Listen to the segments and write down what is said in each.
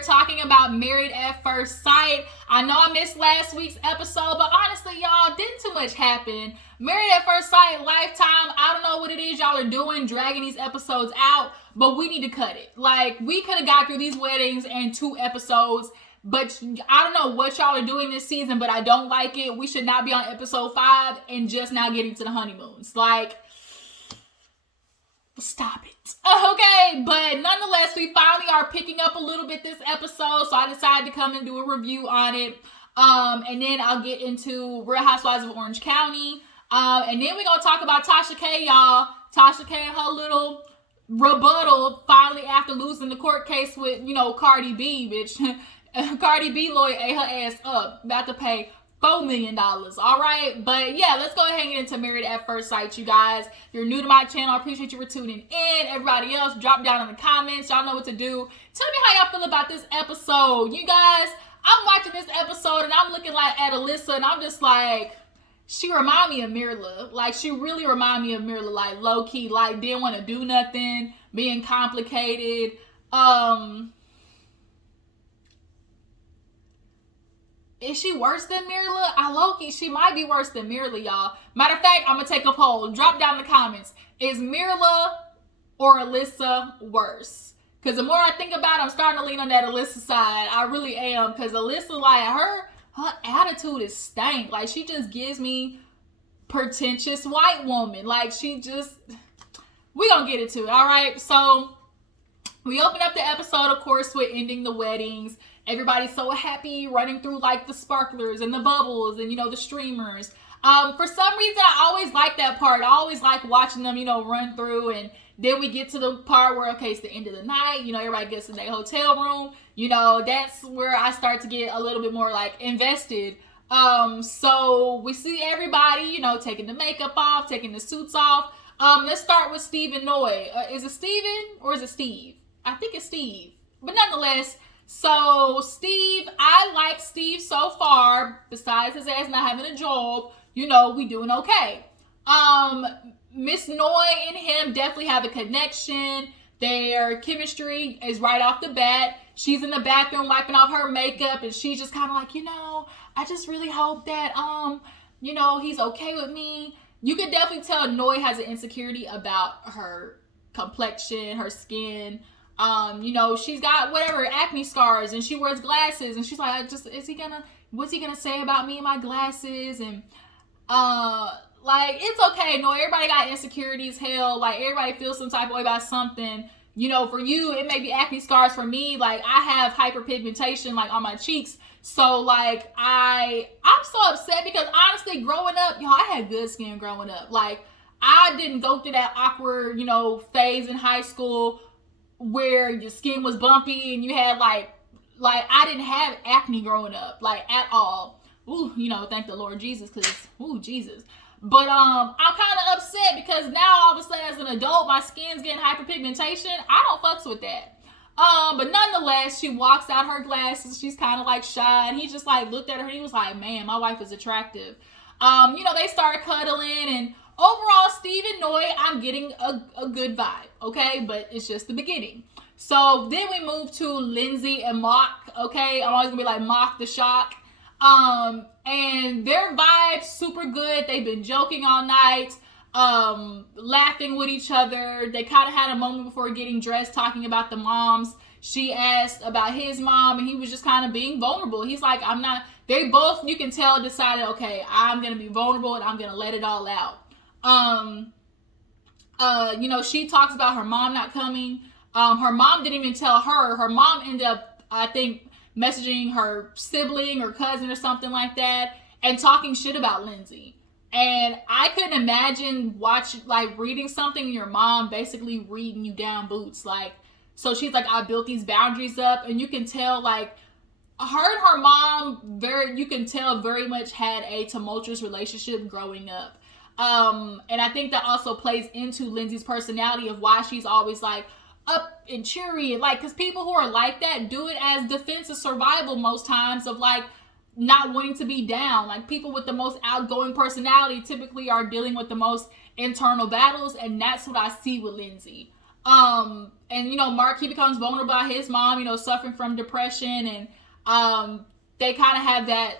are talking about Married at First Sight. I know I missed last week's episode, but honestly, y'all, didn't too much happen. Married at First Sight, Lifetime, I don't know what it is y'all are doing, dragging these episodes out, but we need to cut it. Like, we could have got through these weddings in 2 episodes, but I don't know what y'all are doing this season, but I don't like it. We should not be on episode 5 and just now getting to the honeymoons. Like, stop it. Okay, but nonetheless, we finally are picking up a little bit this episode, so I decided to come and do a review on it. And then I'll get into Real Housewives of Orange County. And then we're going to talk about Tasha K, y'all. Tasha K and her little rebuttal finally after losing the court case with, Cardi B, bitch. Cardi B lawyer ate her ass up. About to pay $4 million. All right. But yeah, let's go ahead and get into Married at First Sight, you guys. If you're new to my channel, I appreciate you for tuning in. Everybody else, drop down in the comments. Y'all know what to do. Tell me how y'all feel about this episode. You guys, I'm watching this episode and I'm looking at Alyssa and I'm just like, she remind me of Mirla. Like, she really remind me of Mirla. Like, low key, like, didn't want to do nothing, being complicated. Is she worse than Mirla? Low-key, she might be worse than Mirla, y'all. Matter of fact, I'm going to take a poll. Drop down in the comments. Is Mirla or Alyssa worse? Because the more I think about it, I'm starting to lean on that Alyssa side. I really am. Because Alyssa, like, her attitude is stank. Like, she just gives me pretentious white woman. Like, she just... we going to get into it, all right? So, we open up the episode, of course, with ending the weddings. Everybody's so happy, running through like the sparklers and the bubbles and, the streamers. For some reason, I always like that part. I always like watching them, run through. And then we get to the part where, okay, it's the end of the night. Everybody gets in their hotel room. That's where I start to get a little bit more like invested. So we see everybody, taking the makeup off, taking the suits off. Let's start with Steve and Noi. Is it Steven or is it Steve? I think it's Steve. But nonetheless... so, Steve, I like Steve so far, besides his ass not having a job, we doing okay. Miss Noi and him definitely have a connection. Their chemistry is right off the bat. She's in the bathroom wiping off her makeup, and she's just kind of like, I just really hope that, he's okay with me. You could definitely tell Noi has an insecurity about her complexion, her skin. She's got whatever acne scars and she wears glasses and she's like, what's he gonna say about me and my glasses? And it's okay. No, everybody got insecurities. Hell, like everybody feels some type of way about something. For you, it may be acne scars. For me, like I have hyperpigmentation like on my cheeks. So like I'm so upset because honestly, growing up, I had good skin growing up. Like I didn't go through that awkward, phase in high school where your skin was bumpy and you had like I didn't have acne growing up, like at all. Ooh, thank the Lord Jesus, because Jesus. But I'm kind of upset because now all of a sudden as an adult, my skin's getting hyperpigmentation. I don't fucks with that. But nonetheless, she walks out her glasses. She's kind of like shy, and he just like looked at her and he was like, man, my wife is attractive. They start cuddling, and overall, Steve and Noi, I'm getting a good vibe, okay? But it's just the beginning. So then we move to Lindsay and Mock, okay? I'm always gonna be like Mock the Shock. And their vibe's super good. They've been joking all night, laughing with each other. They kind of had a moment before getting dressed talking about the moms. She asked about his mom, and he was just kind of being vulnerable. He's like, they both, you can tell, decided, okay, I'm gonna be vulnerable and I'm gonna let it all out. She talks about her mom not coming. Her mom didn't even tell her. Her mom ended up, I think, messaging her sibling or cousin or something like that and talking shit about Lindsay. And I couldn't imagine reading something and your mom basically reading you down boots. Like, so she's like, I built these boundaries up, and you can tell like her and her mom you can tell very much had a tumultuous relationship growing up. And I think that also plays into Lindsay's personality of why she's always like up and cheery and like, because people who are like that do it as defense of survival most times, of like not wanting to be down. Like people with the most outgoing personality typically are dealing with the most internal battles, and that's what I see with Lindsay. And Mark, he becomes vulnerable about his mom, suffering from depression, and they kind of have that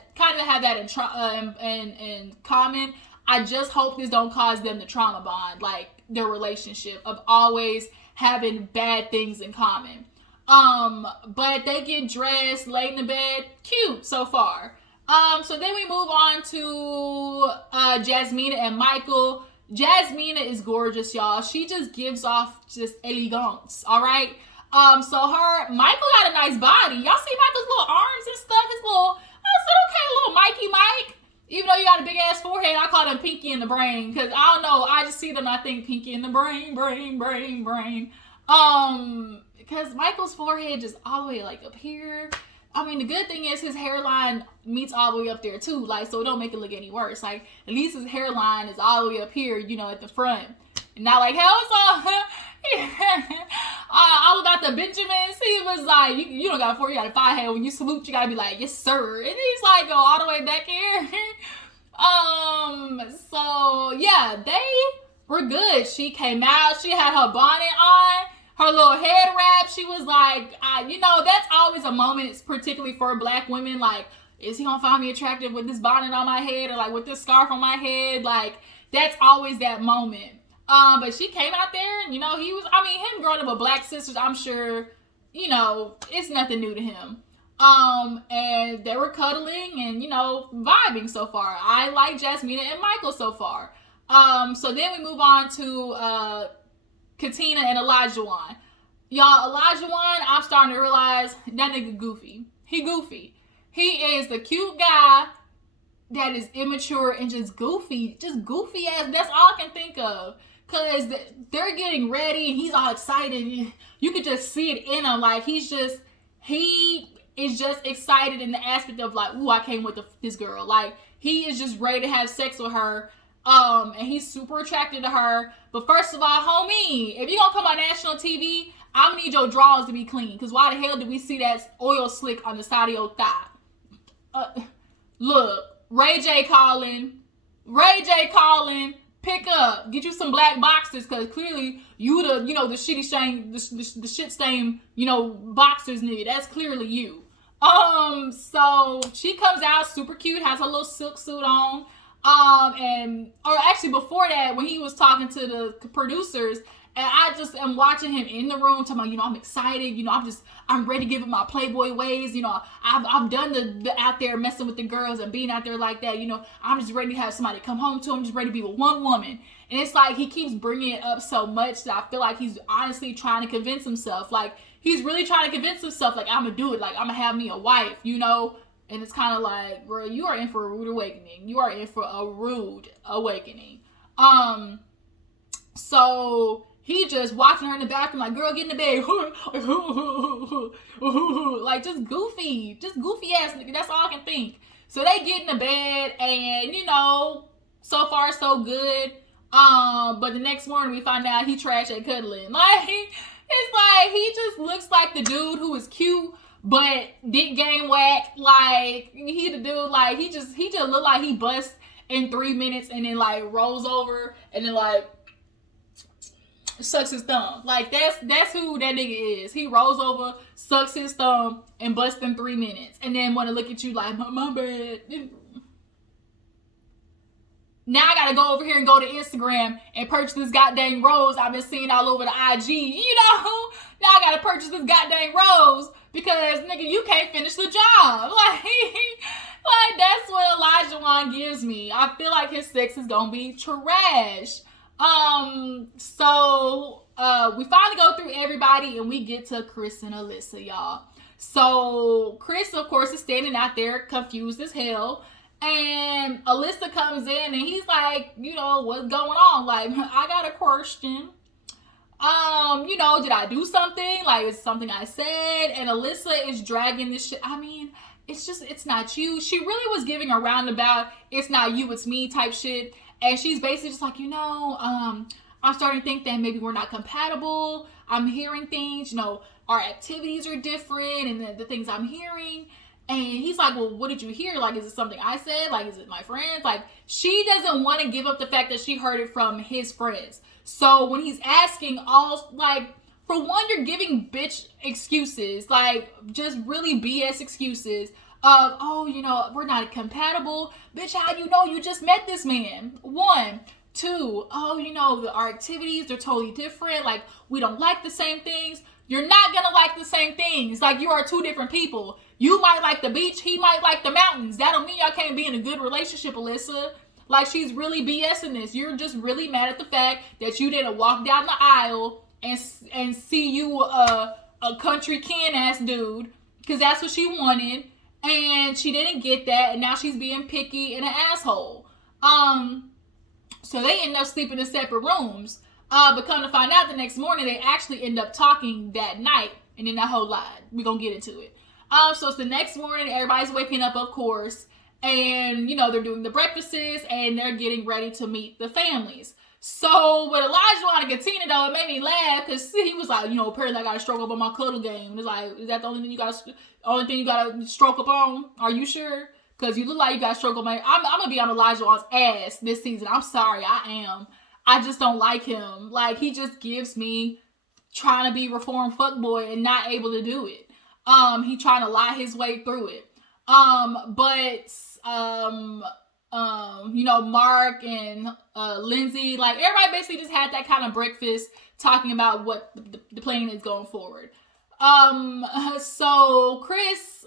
in common. I just hope this don't cause them to trauma bond, like their relationship of always having bad things in common. But they get dressed, laid in the bed, cute so far. So then we move on to Jasmina and Michael. Jasmina is gorgeous, y'all. She just gives off just elegance, all right? So Michael got a nice body. Y'all see Michael's little arms and stuff? I said, okay, little Mikey Mike. Even though you got a big ass forehead, I call him Pinky in the Brain. Because I don't know, I just see them and I think Pinky in the Brain. Because Michael's forehead just all the way like up here. I mean, the good thing is his hairline meets all the way up there too, like, so it don't make it look any worse. Like, at least his hairline is all the way up here, at the front. And not like, hell, it's all, all about the Benjamins. He was like, you don't got a forehead, you got a five head. When you salute, you gotta be like, yes, sir. And he's like, go all the way back here. So, yeah, they were good. She came out, she had her bonnet on, her little head wrap. She was like, that's always a moment, particularly for Black women. Like, is he gonna find me attractive with this bonnet on my head or like with this scarf on my head? Like, that's always that moment. But she came out there and, him growing up with Black sisters, I'm sure, it's nothing new to him. And they were cuddling and, vibing so far. I like Jasmina and Michael so far. So then we move on to, Katina and Elijah. Y'all, Elijah, I'm starting to realize that nigga goofy. He goofy. He is the cute guy that is immature and just goofy ass. That's all I can think of. Cause they're getting ready and he's all excited. You could just see it in him. Like, he is just excited in the aspect of like, ooh, I came with this girl. Like, he is just ready to have sex with her. And he's super attracted to her. But first of all, homie, if you're gonna come on national TV, I'm gonna need your drawers to be clean. Cause why the hell did we see that oil slick on the side of your thigh? Look, Ray J calling, pick up, get you some black boxers. Cause clearly you the shitty stain, the shit stain, boxers nigga. That's clearly you. So she comes out super cute, has her little silk suit on. Or actually before that, when he was talking to the producers, and I just am watching him in the room talking about, I'm excited, I'm ready to give him my Playboy ways, I've done the out there messing with the girls and being out there like that, I'm just ready to have somebody come home to him, just ready to be with one woman. And it's like he keeps bringing it up so much that I feel like he's honestly trying to convince himself, like he's really trying to convince himself, like, I'm gonna do it, like I'm gonna have me a wife, And it's kind of like, bro, you are in for a rude awakening. So he just watching her in the bathroom like, girl, get in the bed. Like, just goofy ass nigga. That's all I can think. So they get in the bed and, so far so good. But the next morning we find out he trash at cuddling. Like, it's like, he just looks like the dude who is cute, but dick game whack. Like, he the dude, like, he just look like he busts in 3 minutes and then like rolls over and then like sucks his thumb. Like, that's who that nigga is. He rolls over, sucks his thumb, and busts in 3 minutes, and then want to look at you like, my bad. Now I gotta go over here and go to Instagram and purchase this goddamn rose I've been seeing all over the IG. Now I gotta purchase this goddamn rose because, nigga, you can't finish the job. Like that's what Elijah gives me. I feel like his sex is gonna be trash. So we finally go through everybody and we get to Chris and Alyssa, y'all. So Chris, of course, is standing out there confused as hell. And Alyssa comes in and he's like, what's going on? Like, I got a question. Did I do something? Like, it's something I said. And Alyssa is dragging this shit. I mean, it's not you. She really was giving a roundabout, it's not you, it's me type shit. And she's basically just like, I'm starting to think that maybe we're not compatible. I'm hearing things, our activities are different and the things I'm hearing. And he's like, well, what did you hear? Like, is it something I said? Like, is it my friends? Like, she doesn't want to give up the fact that she heard it from his friends. So when he's asking all, like, for one, you're giving bitch excuses, like, just really BS excuses of, oh, you know, we're not compatible. Bitch, how you know you just met this man? One. Two, oh, you know, our activities, they're totally different. Like, we don't like the same things. You're not gonna like the same things. Like, you are two different people. You might like the beach, he might like the mountains. That don't mean y'all can't be in a good relationship, Alyssa. Like, she's really BSing this. You're just really mad at the fact that you didn't walk down the aisle and see you a country can ass dude, because that's what she wanted, and she didn't get that, and now she's being picky and an asshole. So they end up sleeping in separate rooms. But come to find out, the next morning they actually end up talking that night, and then that whole lie. We're gonna get into it. So it's the next morning, everybody's waking up, of course, and you know, they're doing the breakfasts and they're getting ready to meet the families. So with Elijah and Katina, though, it made me laugh because he was like, you know, apparently I got to stroke up on my cuddle game. It's like, is that the only thing you got to stroke up on? Are you sure? Because you look like you got to stroke up on. I'm gonna be on Elijah's ass this season. I'm sorry, I am. I just don't like him. Like, he just gives me trying to be reformed fuckboy and not able to do it. He trying to lie his way through it. You know, Mark and Lindsay, like, everybody basically just had that kind of breakfast talking about what the plan is going forward. So Chris,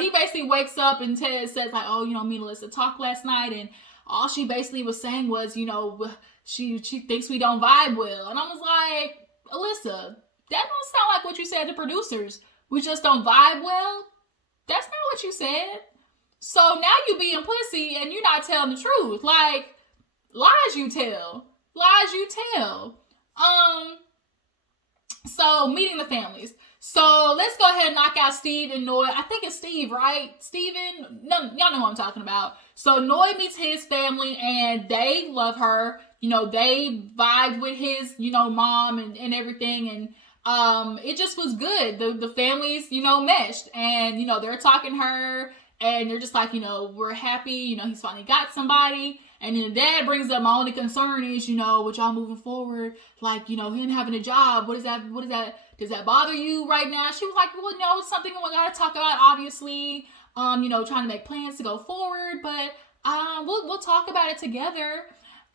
he basically wakes up and says like, oh, you know, me and Alyssa talked last night, and all she basically was saying was, you know, she thinks we don't vibe well. And I was like, Alyssa, that don't sound like what you said to producers. We just don't vibe well? That's not what you said. So now you being pussy and you're not telling the truth. Like, lies you tell. Lies you tell. So meeting the families. So let's go ahead and knock out Steve and Noy. I think it's Steve, right? Steven? No, y'all know what I'm talking about. So Noy meets his family and they love her. You know, they vibe with his, you know, mom and everything. And it just was good. The families, you know, meshed. And, you know, they're talking to her. And they're just like, you know, we're happy. You know, he's finally got somebody. And then the dad brings up, my only concern is, you know, with y'all moving forward, like, you know, him having a job. What is that? Does that bother you right now? She was like, well, no, it's something we got to talk about, obviously. You know, trying to make plans to go forward. But we'll talk about it together.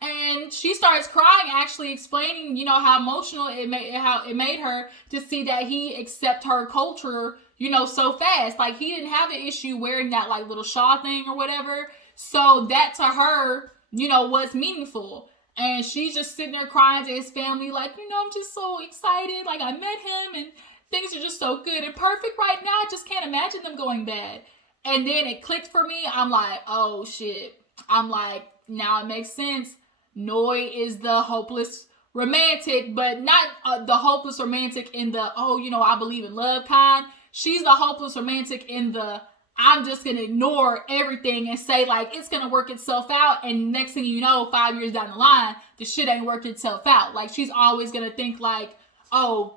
And she starts crying, actually explaining, you know, how emotional it made her to see that he accept her culture, you know, so fast. Like, he didn't have an issue wearing that, like, little shawl thing or whatever. So that to her, you know, was meaningful. And she's just sitting there crying to his family, like, you know, I'm just so excited. Like, I met him and things are just so good and perfect right now. I just can't imagine them going bad. And then it clicked for me. I'm like, oh shit. I'm like, now it makes sense. Noy is the hopeless romantic, but not the hopeless romantic in the, oh, you know, I believe in love kind. She's the hopeless romantic in the, I'm just going to ignore everything and say, like, it's going to work itself out. And next thing you know, 5 years down the line, the shit ain't worked itself out. Like, she's always going to think like, oh,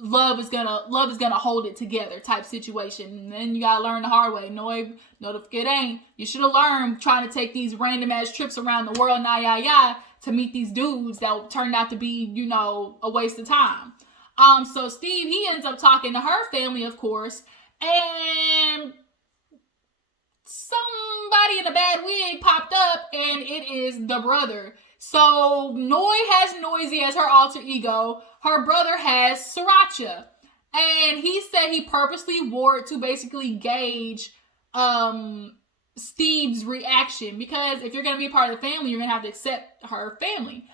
love is gonna hold it together type situation. And then you got to learn the hard way. No, it ain't. You should have learned trying to take these random ass trips around the world, to meet these dudes that turned out to be, you know, a waste of time. So Steve, he ends up talking to her family, of course, and somebody in a bad wig popped up, and it is the brother. So Noy has Noisy as her alter ego. Her brother has Sriracha. And he said he purposely wore it to basically gauge Steve's reaction. Because if you're going to be a part of the family, you're going to have to accept her family.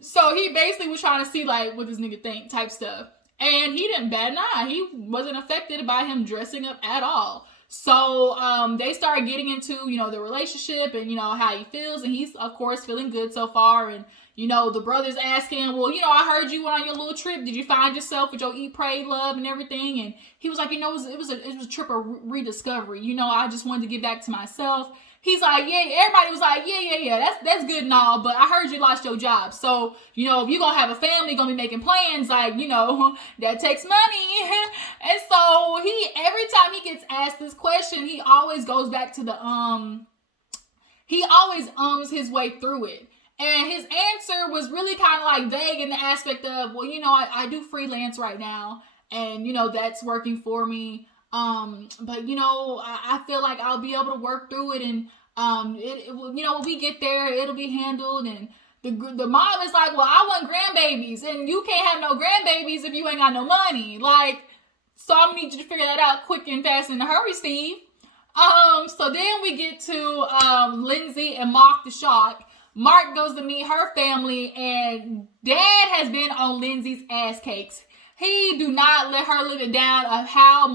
So he basically was trying to see, like, what this nigga think type stuff. And he didn't bat an eye. He wasn't affected by him dressing up at all. So they started getting into, you know, the relationship and, you know, how he feels. And he's, of course, feeling good so far. And, you know, the brother's asking, well, you know, I heard you went on your little trip. Did you find yourself with your eat, pray, love and everything? And he was like, you know, it was a trip of rediscovery. You know, I just wanted to get back to myself. he's like, yeah, everybody was like, yeah, that's good and all, but I heard you lost your job. So, if you're going to have a family, going to be making plans, like, that takes money. And so every time he gets asked this question, he always goes back to he always his way through it. And his answer was really kind of like vague in the aspect of, well, I do freelance right now, and, that's working for me. But I feel like I'll be able to work through it, and when we get there, it'll be handled. And the mom is like, well, I want grandbabies, and you can't have no grandbabies if you ain't got no money. Like, so I'm gonna need you to figure that out quick and fast in a hurry, Steve. So then we get to Lindsay and Mock the Shark. Mark goes to meet her family, and Dad has been on Lindsay's ass cakes. He do not let her live it down of how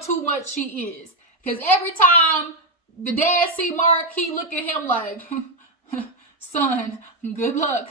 too much she is. Because every time the dad see Mark, he look at him like, son, good luck.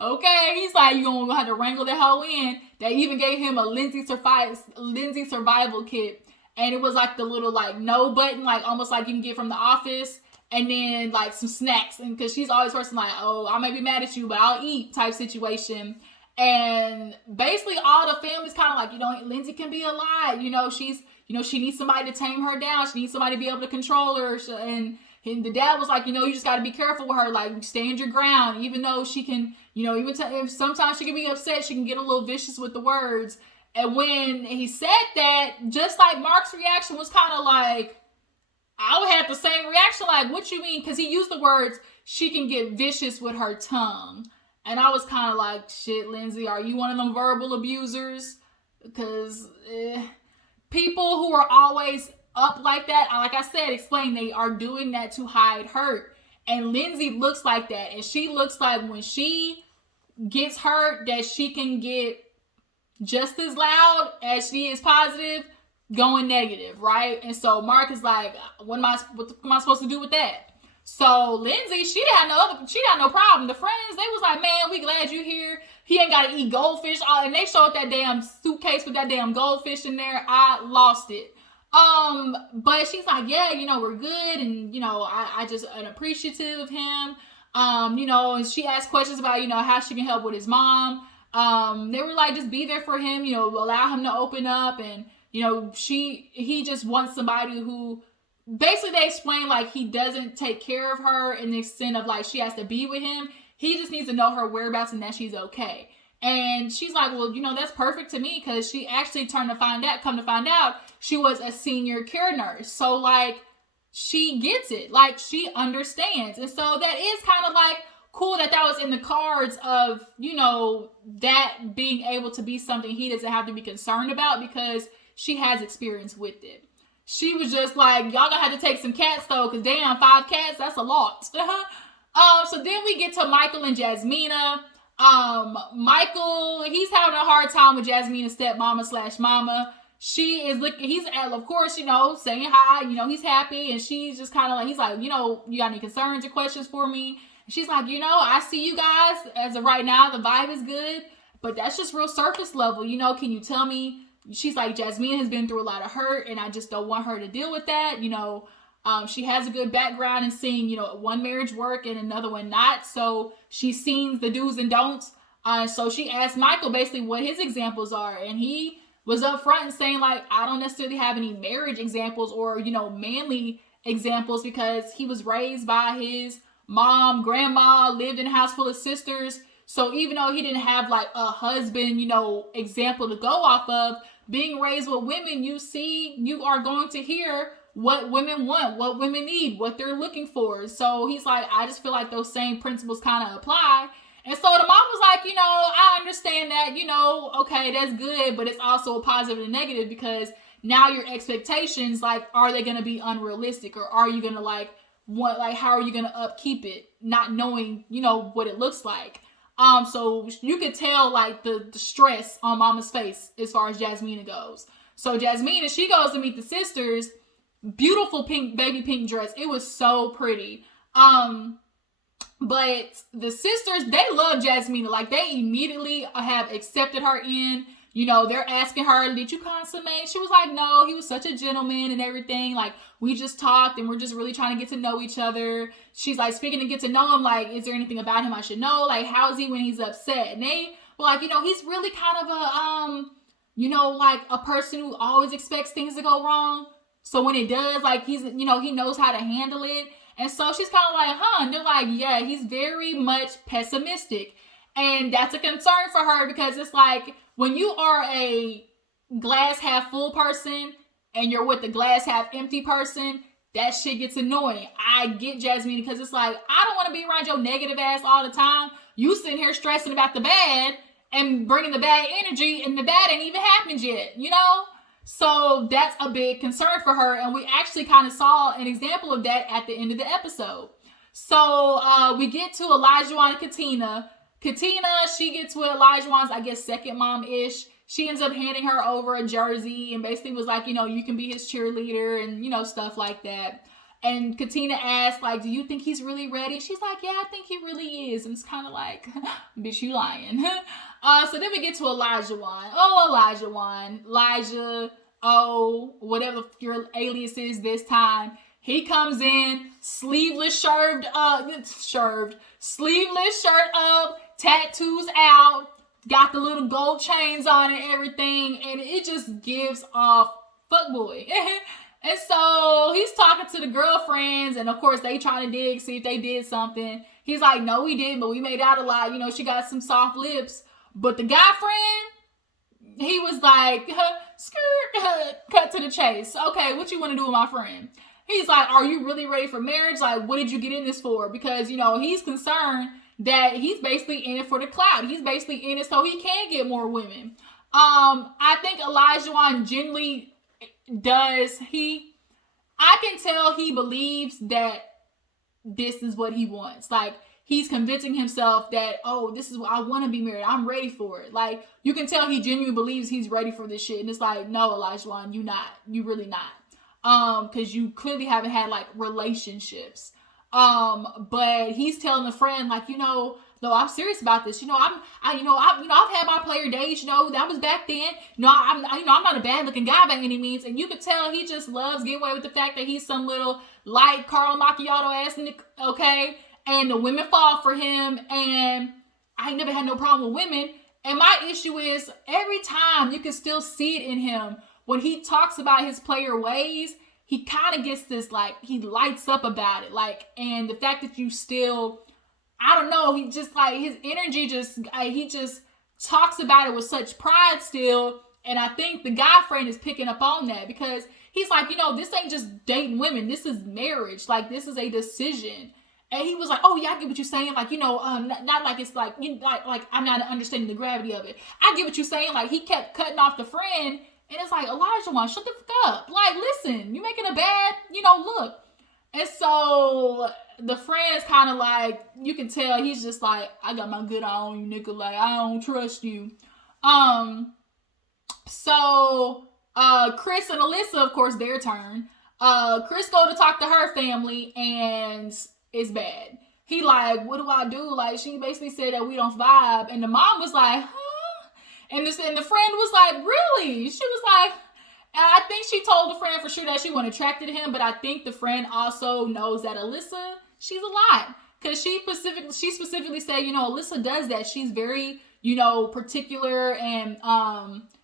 Okay, he's like, you're going to have to wrangle that hoe in. They even gave him a Lindsay survival kit. And it was like the little like no button, like almost like you can get from The Office. And then like some snacks. And because she's always person like, oh, I may be mad at you, but I'll eat type situation. And basically all the family's kind of like, Lindsay can be a lie. She's, she needs somebody to tame her down. She needs somebody to be able to control her. And the dad was like, you just got to be careful with her. Like, stand your ground. Even though she can, if sometimes she can be upset, she can get a little vicious with the words. And when he said that, just like Mark's reaction was kind of like, I would have the same reaction. Like, what you mean? Because he used the words, she can get vicious with her tongue. And I was kind of like, shit, Lindsay, are you one of them verbal abusers? Because people who are always up like that, like I said, explain, they are doing that to hide hurt. And Lindsay looks like that. And she looks like when she gets hurt, that she can get just as loud as she is positive, going negative, right? And so Mark is like, what am I supposed to do with that? So Lindsay, she got no problem. The friends, they was like, man, we glad you here. He ain't got to eat goldfish. And they showed that damn suitcase with that damn goldfish in there. I lost it. But she's like, yeah, we're good. And, I just appreciative of him. And she asked questions about, how she can help with his mom. They were like, just be there for him, allow him to open up. And, he just wants somebody who, basically they explain like he doesn't take care of her in the extent of like she has to be with him. He just needs to know her whereabouts and that she's okay. And she's like, well, that's perfect to me, because she actually come to find out she was a senior care nurse. So like she gets it, like she understands. And so that is kind of like cool that was in the cards of, that being able to be something he doesn't have to be concerned about because she has experience with it. She was just like, y'all gonna have to take some cats though, because damn, 5 cats, that's a lot. So then we get to Michael and Jasmina. Michael, he's having a hard time with Jasmina's stepmama/mama. She is looking, he's, of course, saying hi, he's happy. And she's just kind of like, he's like, you got any concerns or questions for me? And she's like, I see you guys as of right now, the vibe is good, but that's just real surface level. Can you tell me? She's like, Jasmina has been through a lot of hurt, and I just don't want her to deal with that. She has a good background in seeing, one marriage work and another one not. So she's seen the do's and don'ts. So she asked Michael basically what his examples are. And he was up front and saying, like, I don't necessarily have any marriage examples or, manly examples, because he was raised by his mom, grandma, lived in a house full of sisters. So even though he didn't have like a husband, example to go off of, being raised with women, you are going to hear what women want, what women need, what they're looking for. So he's like, I just feel like those same principles kind of apply. And so the mom was like, I understand that, okay, that's good, but it's also a positive and negative, because now your expectations, like, are they going to be unrealistic, or are you going to how are you going to upkeep it, not knowing, what it looks like? So you could tell like the stress on mama's face as far as Jasmina goes. So Jasmina, she goes to meet the sisters, beautiful baby pink dress. It was so pretty. But the sisters, they love Jasmina. Like, they immediately have accepted her in. you know, they're asking her, did you consummate? She was like, no, he was such a gentleman and everything. Like, we just talked and we're just really trying to get to know each other. She's like, speaking to get to know him, like, is there anything about him I should know? Like, how is he when he's upset? And they were like, you know, he's really kind of a, you know, like a person who always expects things to go wrong. So when it does, like, he's, you know, he knows how to handle it. And so she's kind of like, huh? And they're like, yeah, he's very much pessimistic. And that's a concern for her because it's like, when you are a glass half full person and you're with the glass half empty person, that shit gets annoying. I get Jasmine because it's like, I don't want to be around your negative ass all the time. You sitting here stressing about the bad and bringing the bad energy, and the bad ain't even happened yet, you know? So that's a big concern for her, and we actually kind of saw an example of that at the end of the episode. So we get to Elijah and Katina. Katina, she gets with Elijah's, I guess, second mom-ish. She ends up handing her over a jersey and basically was like, you know, you can be his cheerleader and, you know, stuff like that. And Katina asked, like, do you think he's really ready? She's like, yeah, I think he really is. And it's kind of like, bitch, you lying. So then we get to Elijah. Elijah, whatever your alias is this time. He comes in, sleeveless shirt up, tattoos out, got the little gold chains on and everything, and it just gives off fuckboy. And so he's talking to the girlfriends, and of course they trying to dig, see if they did something. He's like, no, we didn't, but we made out a lot. You know, she got some soft lips. But the guy friend, he was like, skirt, cut to the chase. Okay, what you want to do with my friend? He's like, are you really ready for marriage? Like, what did you get in this for? Because, you know, he's concerned that he's basically in it for the clout. He's basically in it so he can get more women. I think Elijah genuinely does. I can tell he believes that this is what he wants. Like, he's convincing himself that, oh, this is what I want to be married. I'm ready for it. Like, you can tell he genuinely believes he's ready for this shit. And it's like, no, Elijah, you not. You really not. Because you clearly haven't had, like, relationships. But he's telling a friend, like, you know, no, I'm serious about this. You know, I've had my player days. You know, that was back then. You know, I'm not a bad looking guy by any means. And you could tell he just loves getting away with the fact that he's some little light Carl Macchiato ass nigga, okay? And the women fall for him. And I ain't never had no problem with women. And my issue is every time you can still see it in him when he talks about his player ways. He kind of gets this, like, he lights up about it. Like, and the fact that you still, I don't know, he just, like, his energy just, he just talks about it with such pride still. And I think the guy friend is picking up on that because he's like, you know, this ain't just dating women. This is marriage. Like, this is a decision. And he was like, oh, yeah, I get what you're saying. Like, you know, not like it's like, you like I'm not understanding the gravity of it. I get what you're saying. Like, he kept cutting off the friend. And it's like, Elijah, shut the fuck up. Like, listen, you're making a bad, you know, look. And so the friend is kind of like, you can tell he's just like, I got my good eye on you, nigga. Like, I don't trust you. So Chris and Alyssa, of course, their turn. Chris go to talk to her family, and it's bad. He like, what do I do? Like, she basically said that we don't vibe. And the mom was like, huh? And the friend was like, really? She was like, and I think she told the friend for sure that she wasn't attracted to him, but I think the friend also knows that Alyssa, she's a lot. Because she specifically said, you know, Alyssa does that. She's very, you know, particular, and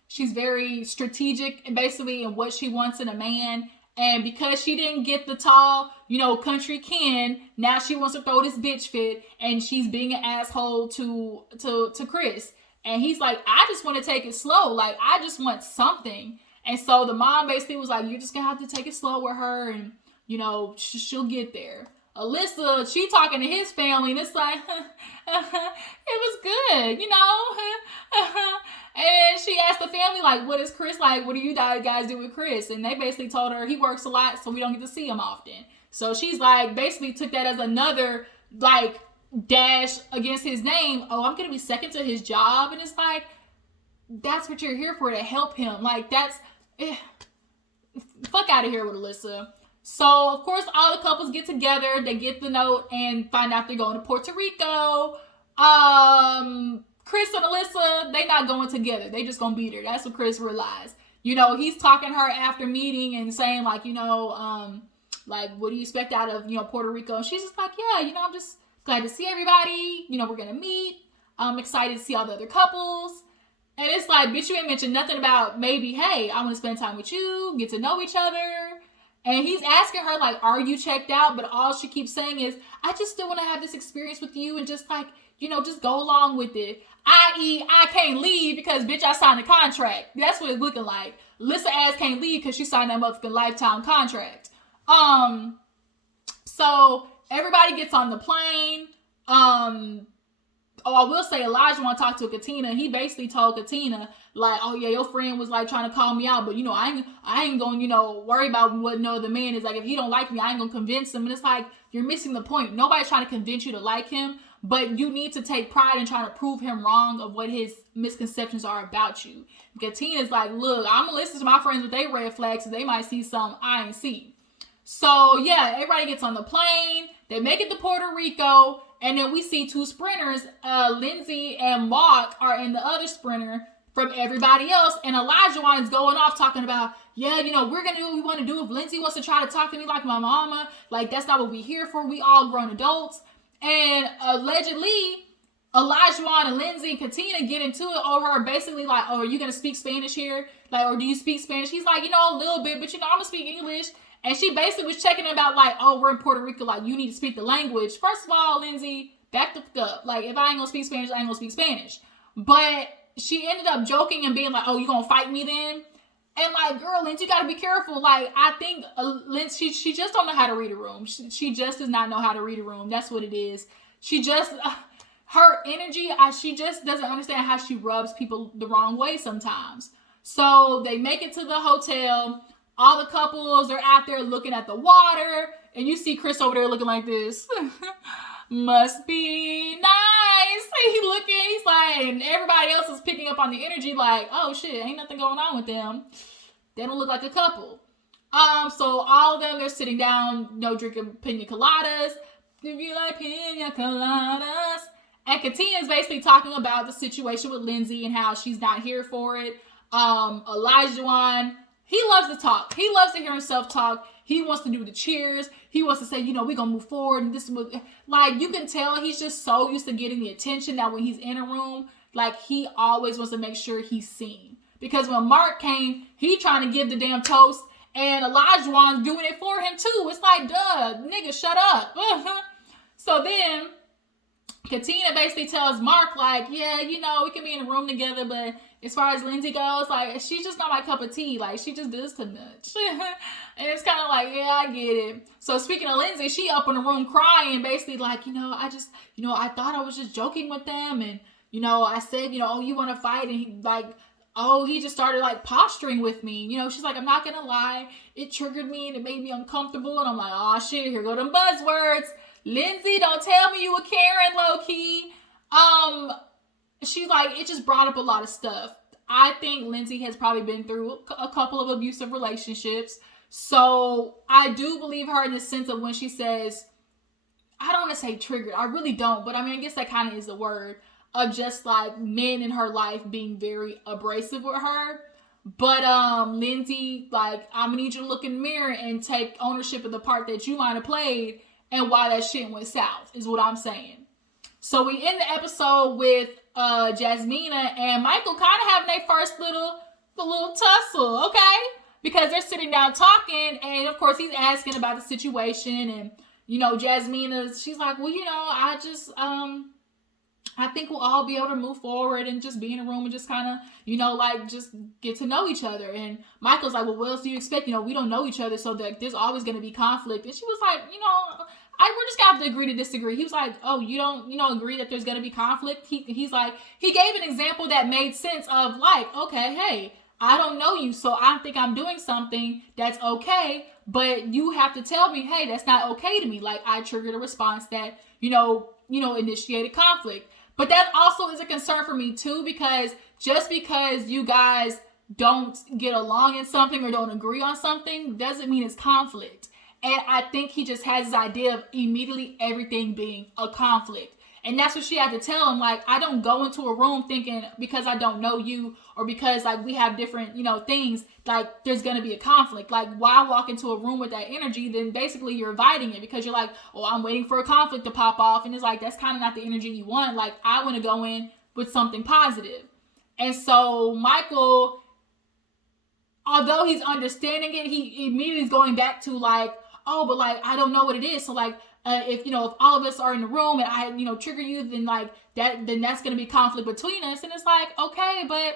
she's very strategic and basically in what she wants in a man. And because she didn't get the tall, you know, country Ken, now she wants to throw this bitch fit, and she's being an asshole to Chris. And he's like, I just want to take it slow. Like, I just want something. And so the mom basically was like, you're just going to have to take it slow with her. And, you know, she'll get there. Alyssa, she talking to his family. And it's like, it was good, you know. And she asked the family, like, what is Chris like? What do you guys do with Chris? And they basically told her he works a lot, so we don't get to see him often. So she's like, basically took that as another, like, dash against his name. Oh, I'm gonna be second to his job. And it's like, that's what you're here for, to help him. Like, that's fuck out of here with Alyssa. So of course all the couples get together, they get the note and find out they're going to Puerto Rico. Chris and Alyssa, they not going together. They just gonna beat her. That's what Chris realized. He's talking to her after meeting and saying like, like, what do you expect out of, Puerto Rico? And she's just like, yeah, I'm just glad to see everybody. We're gonna meet. I'm excited to see all the other couples. And it's like, bitch, you ain't mentioned nothing about maybe, hey, I want to spend time with you, get to know each other. And he's asking her, like, are you checked out? But all she keeps saying is, I just still want to have this experience with you and just like, just go along with it. I.e., I can't leave because, bitch, I signed a contract. That's what it's looking like. Alyssa ass can't leave because she signed that motherfucking lifetime contract. So everybody gets on the plane. I will say Elijah want to talk to Katina. He basically told Katina, like, oh yeah, your friend was like trying to call me out, but I ain't gonna, worry about what no other man is. Like, if he don't like me, I ain't gonna convince him. And it's like, you're missing the point. Nobody's trying to convince you to like him, but you need to take pride in trying to prove him wrong of what his misconceptions are about you. Katina's like, look, I'm gonna listen to my friends with their red flags, so they might see something I ain't see. So yeah, everybody gets on the plane. They make it to Puerto Rico. And then we see two sprinters, Lindsay and Mock are in the other sprinter from everybody else. And Elijah is going off talking about, yeah, we're going to do what we want to do. If Lindsay wants to try to talk to me like my mama, like, that's not what we're here for. We all grown adults. And allegedly, Elijah and Lindsay and Katina get into it over her basically like, oh, are you going to speak Spanish here? Like, or do you speak Spanish? He's like, a little bit, but I'm going to speak English. And she basically was checking about like, oh, we're in Puerto Rico. Like, you need to speak the language. First of all, Lindsay, back the fuck up. Like, if I ain't gonna speak Spanish, I ain't gonna speak Spanish. But she ended up joking and being like, oh, you gonna fight me then? And like, girl, Lindsay, you gotta be careful. Like, I think Lindsay, she just don't know how to read a room. She just does not know how to read a room. That's what it is. She just, her energy, she just doesn't understand how she rubs people the wrong way sometimes. So they make it to the hotel. All the couples are out there looking at the water. And you see Chris over there looking like this. Must be nice. He's like, and everybody else is picking up on the energy like, oh shit, ain't nothing going on with them. They don't look like a couple. So all of them, they're sitting down, drinking pina coladas. If you like pina coladas. And Katina's basically talking about the situation with Lindsay and how she's not here for it. Elijah, he loves to talk. He loves to hear himself talk. He wants to do the cheers. He wants to say, we're going to move forward. And this is what, like, you can tell he's just so used to getting the attention that when he's in a room, like, he always wants to make sure he's seen. Because when Mark came, he trying to give the damn toast. And Elijah's doing it for him, too. It's like, duh, nigga, shut up. So then Katina basically tells Mark, like, yeah, we can be in a room together, but as far as Lindsay goes, like, she's just not my cup of tea. Like, she just does too much. And it's kind of like, yeah, I get it. So speaking of Lindsay, she up in the room crying, basically like, I just, I thought I was just joking with them. And, I said, oh, you want to fight? And he like, oh, he just started like posturing with me. She's like, I'm not going to lie. It triggered me and it made me uncomfortable. And I'm like, oh shit, here go them buzzwords. Lindsay, don't tell me you were Karen, low key. She's like, it just brought up a lot of stuff. I think Lindsay has probably been through a couple of abusive relationships. So I do believe her in the sense of when she says, I don't want to say triggered. I really don't. But I guess that kind of is the word of just like men in her life being very abrasive with her. But Lindsay, like, I'm going to need you to look in the mirror and take ownership of the part that you might have played and why that shit went south is what I'm saying. So we end the episode with Jasmina and Michael kind of having their first little tussle, okay? Because they're sitting down talking, and of course he's asking about the situation, and Jasmina, she's like, well, I just I think we'll all be able to move forward and just be in a room and just kind of, like, just get to know each other. And Michael's like, well, what else do you expect? We don't know each other, so that there's always going to be conflict. And she was like, we're just going to have to agree to disagree. He was like, oh, you don't, agree that there's going to be conflict? He's like, he gave an example that made sense of like, okay, hey, I don't know you, so I think I'm doing something that's okay, but you have to tell me, hey, that's not okay to me. Like, I triggered a response that, initiated conflict. But that also is a concern for me too, because just because you guys don't get along in something or don't agree on something doesn't mean it's conflict. And I think he just has this idea of immediately everything being a conflict. And that's what she had to tell him. Like, I don't go into a room thinking because I don't know you or because like we have different, things, like there's going to be a conflict. Like, why walk into a room with that energy? Then basically you're inviting it because you're like, oh, I'm waiting for a conflict to pop off. And it's like, that's kind of not the energy you want. Like, I want to go in with something positive. And so Michael, although he's understanding it, he immediately is going back to like, oh, but like, I don't know what it is. So like, if all of us are in the room and I, trigger you, then like then that's going to be conflict between us. And it's like, okay, but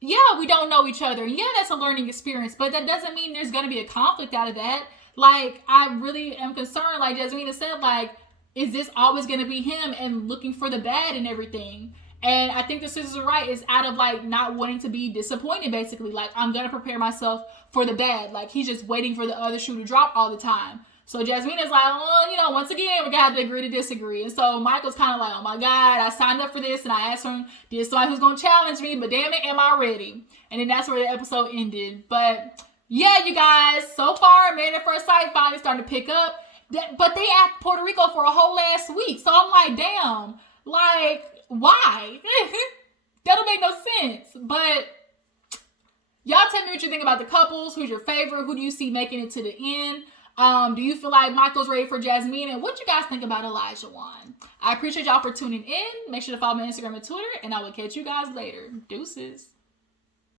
yeah, we don't know each other. Yeah, that's a learning experience, but that doesn't mean there's going to be a conflict out of that. Like, I really am concerned, like Jasmina said, like, is this always going to be him and looking for the bad and everything? And I think the sisters are right. It's out of like not wanting to be disappointed, basically. Like, I'm going to prepare myself for the bad. Like, he's just waiting for the other shoe to drop all the time. So Jasmina's like, well, once again, we're going to have to agree to disagree. And so Michael's kind of like, oh my God, I signed up for this and I asked him, there's somebody who's going to challenge me, but damn it, am I ready? And then that's where the episode ended. But yeah, you guys, so far, Married at First Sight finally starting to pick up. But they at Puerto Rico for a whole last week. So I'm like, damn, like, why? That don't make no sense. But y'all tell me what you think about the couples. Who's your favorite? Who do you see making it to the end? Do you feel like Michael's ready for Jasmina? What you guys think about Elijah Wan? I appreciate y'all for tuning in. Make sure to follow me on Instagram and Twitter, and I will catch you guys later. Deuces.